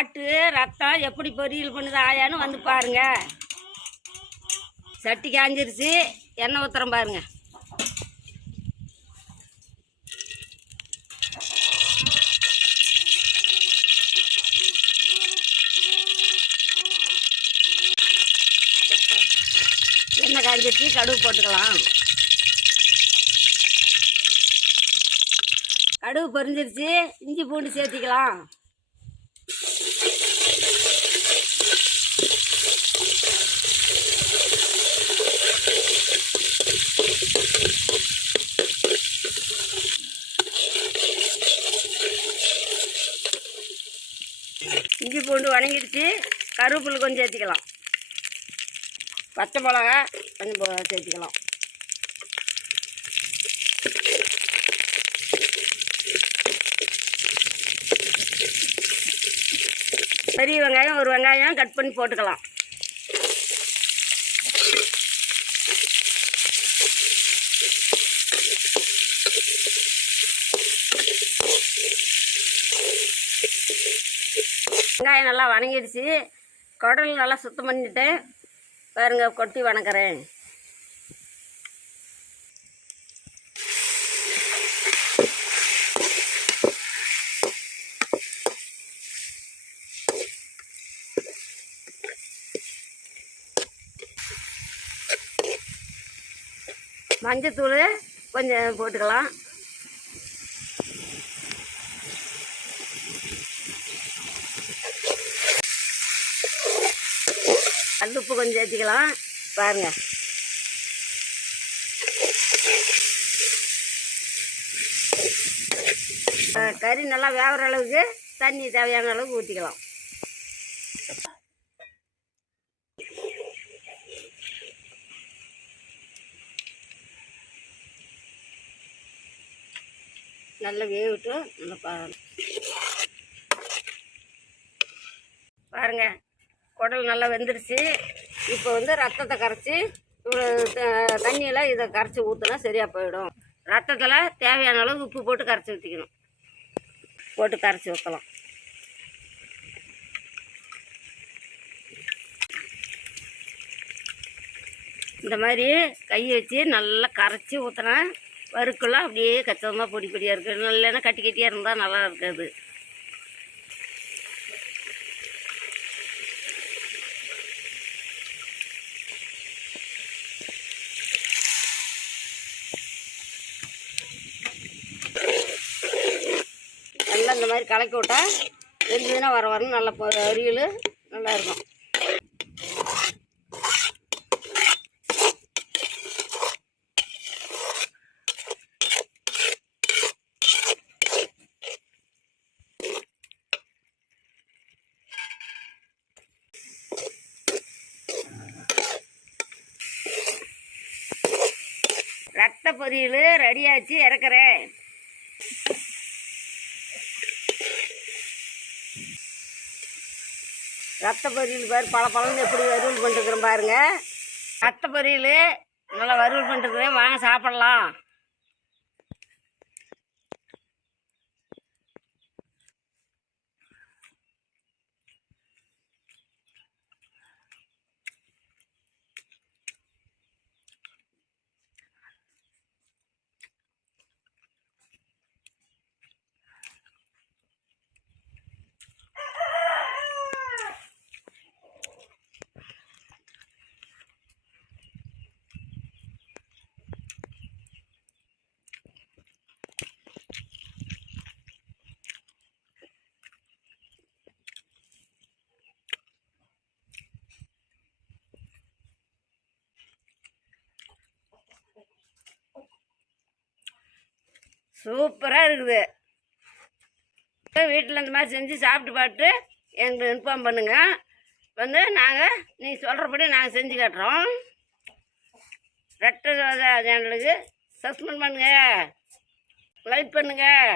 ஆட்டு ரத்தம் எப்படி பொரியல் பண்ணுது ஆயான்னு வந்து பாருங்க. சட்டி காஞ்சிருச்சு, எண்ணெய் ஊற்றுறோம் பாருங்க. எண்ணெய் காஞ்சிருச்சு, கடுகு போட்டுக்கலாம். கடுகு பொரிஞ்சிருச்சு, இஞ்சி பூண்டு சேர்த்திக்கலாம். இஞ்சி பூண்டு வணங்கிடுச்சு, கருவேப்பிலை கொஞ்சம் சேர்த்திக்கலாம். பச்சை மிளகா கொஞ்சம் சேர்த்திக்கலாம். பெரிய வெங்காயம் ஒரு வெங்காயம் கட் பண்ணி போட்டுக்கலாம். வெங்காயம் நல்லா வணங்கிடுச்சு, குடல் நல்லா சுத்தம் பண்ணிவிட்டேன் பாருங்க, கொட்டி வணக்கிறேன். மஞ்சத்தூள் கொஞ்சம் போட்டுக்கலாம். கல்லுப்பு கொஞ்சம் சேர்த்திக்கலாம் பாருங்க. கறி நல்லா வேகிற அளவுக்கு தண்ணி தேவையான அளவுக்கு ஊற்றிக்கலாம். நல்லா வேவிட்டு நல்லா பாருங்க, குடல் நல்லா வெந்துருச்சு. இப்போ வந்து ரத்தத்தை கரைச்சி தண்ணியில் இதை கரைச்சி ஊற்றினா சரியாக போயிடும். ரத்தத்தில் தேவையான அளவு உப்பு போட்டு கரைச்சி ஊற்றிக்கணும். போட்டு கரைச்சி ஊற்றலாம். இந்த மாதிரி கையை வச்சு நல்லா கரைச்சி ஊற்றினா வறுக்கெல்லாம் அப்படியே கச்சமாக பொடி பொடியாக இருக்குது. இல்லைன்னா கட்டி கட்டியாக இருந்தால் நல்லா இருக்காது. நல்லா இந்த மாதிரி கலக்கி விட்டால் வெந்ததுன்னா வர வரணும் நல்லா அரியல் நல்லா இருக்கும். ரத்த பொரியல் ரெடியாச்சு, இறக்குறேன். ரத்த பொரியல் பாரு, பல பழம்னு எப்படி வறுவல் பண்ணிருக்கிறேன் பாருங்க. ரத்த பொரியல் நல்லா வறுவல் பண்ணிருக்கிறேன், வாங்க சாப்பிடலாம். சூப்பராக இருக்குது. வீட்டில் இந்த மாதிரி செஞ்சு சாப்பிட்டு பார்த்து எங்களுக்கு இன்ஃபார்ம் பண்ணுங்கள். வந்து நாங்கள் நீங்கள் சொல்கிறபடி நாங்கள் செஞ்சு காட்டுறோம். ரெட்டை சேனலுக்கு சப்ஸ்கிரைப் பண்ணுங்கள், லைக் பண்ணுங்கள்.